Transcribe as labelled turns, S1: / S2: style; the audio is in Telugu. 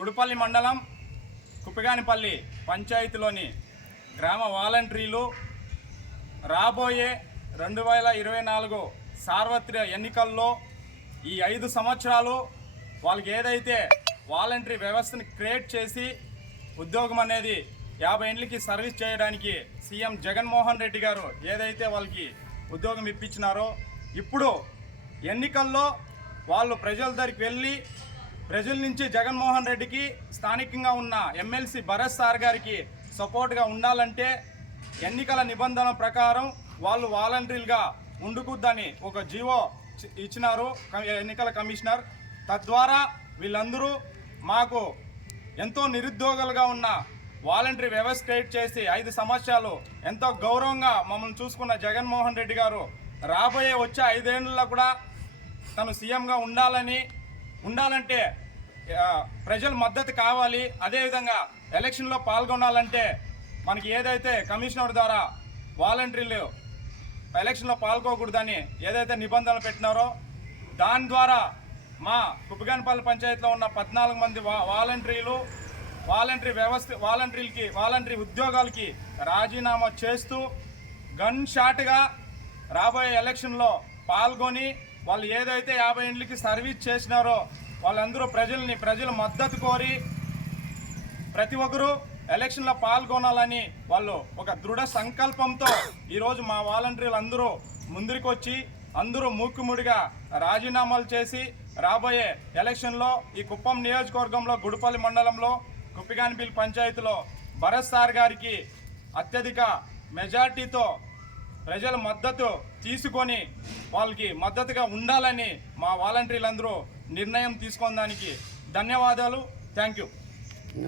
S1: గుడిపల్లి మండలం కుప్పగానిపల్లి పంచాయతీలోని గ్రామ వాలంటీర్లు రాబోయే రెండు వేల ఇరవై నాలుగు సార్వత్రిక ఎన్నికల్లో ఈ ఐదు సంవత్సరాలు వాళ్ళకి ఏదైతే వాలంటరీ వ్యవస్థని క్రియేట్ చేసి ఉద్యోగం అనేది యాభై ఏళ్ళకి సర్వీస్ చేయడానికి సీఎం జగన్మోహన్ రెడ్డి గారు ఏదైతే వాళ్ళకి ఉద్యోగం ఇప్పించినారో ఇప్పుడు ఎన్నికల్లో వాళ్ళు ప్రజల దగ్గరికి వెళ్ళి ప్రజల నుంచి జగన్మోహన్ రెడ్డికి స్థానికంగా ఉన్న ఎమ్మెల్సీ భరత్ సార్ గారికి సపోర్ట్గా ఉండాలంటే ఎన్నికల నిబంధన ప్రకారం వాళ్ళు వాలంటరీలుగా ఉండుకుద్దని ఒక జీవో ఇచ్చినారు ఎన్నికల కమిషనర్. తద్వారా వీళ్ళందరూ మాకు ఎంతో నిరుద్యోగులుగా ఉన్న వాలంటరీ వ్యవస్థ క్రియేట్ చేసి ఐదు సంవత్సరాలు ఎంతో గౌరవంగా మమ్మల్ని చూసుకున్న జగన్మోహన్ రెడ్డి గారు రాబోయే వచ్చే ఐదేళ్ళలో కూడా తను సీఎంగా ఉండాలని ఉండాలంటే ప్రజల మద్దతు కావాలి. అదేవిధంగా ఎలక్షన్లో పాల్గొనాలంటే మనకి ఏదైతే కమిషనర్ ద్వారా వాలంటీర్లు ఎలక్షన్లో పాల్గొకూడదని ఏదైతే నిబంధనలు పెట్టినారో దాని ద్వారా మా కుప్పగానపల్లి పంచాయతీలో ఉన్న పద్నాలుగు మంది వాలంటీర్లు వాలంటరీ వ్యవస్థ వాలంటీర్లకి వాలంటరీ ఉద్యోగాలకి రాజీనామా చేస్తూ గన్ షాట్గా రాబోయే ఎలక్షన్లో పాల్గొని వాళ్ళు ఏదైతే యాభై ఇండ్లకి సర్వీస్ చేసినారో వాళ్ళందరూ ప్రజల్ని ప్రజల మద్దతు కోరి ప్రతి ఒక్కరూ ఎలక్షన్లో పాల్గొనాలని వాళ్ళు ఒక దృఢ సంకల్పంతో ఈరోజు మా వాలంటీర్లు అందరూ ముందుకు వచ్చి అందరూ మూకుముడిగా రాజీనామాలు చేసి రాబోయే ఎలక్షన్లో ఈ కుప్పం నియోజకవర్గంలో గుడిపల్లి మండలంలో కుప్పిగానిపల్లి పంచాయతీలో భరత్ సార్ గారికి అత్యధిక మెజార్టీతో ప్రజల మద్దతు తీసుకొని వాళ్ళకి మద్దతుగా ఉండాలని మా వాలంటీర్లందరూ నిర్ణయం తీసుకున్న దానికి ధన్యవాదాలు. Thank you.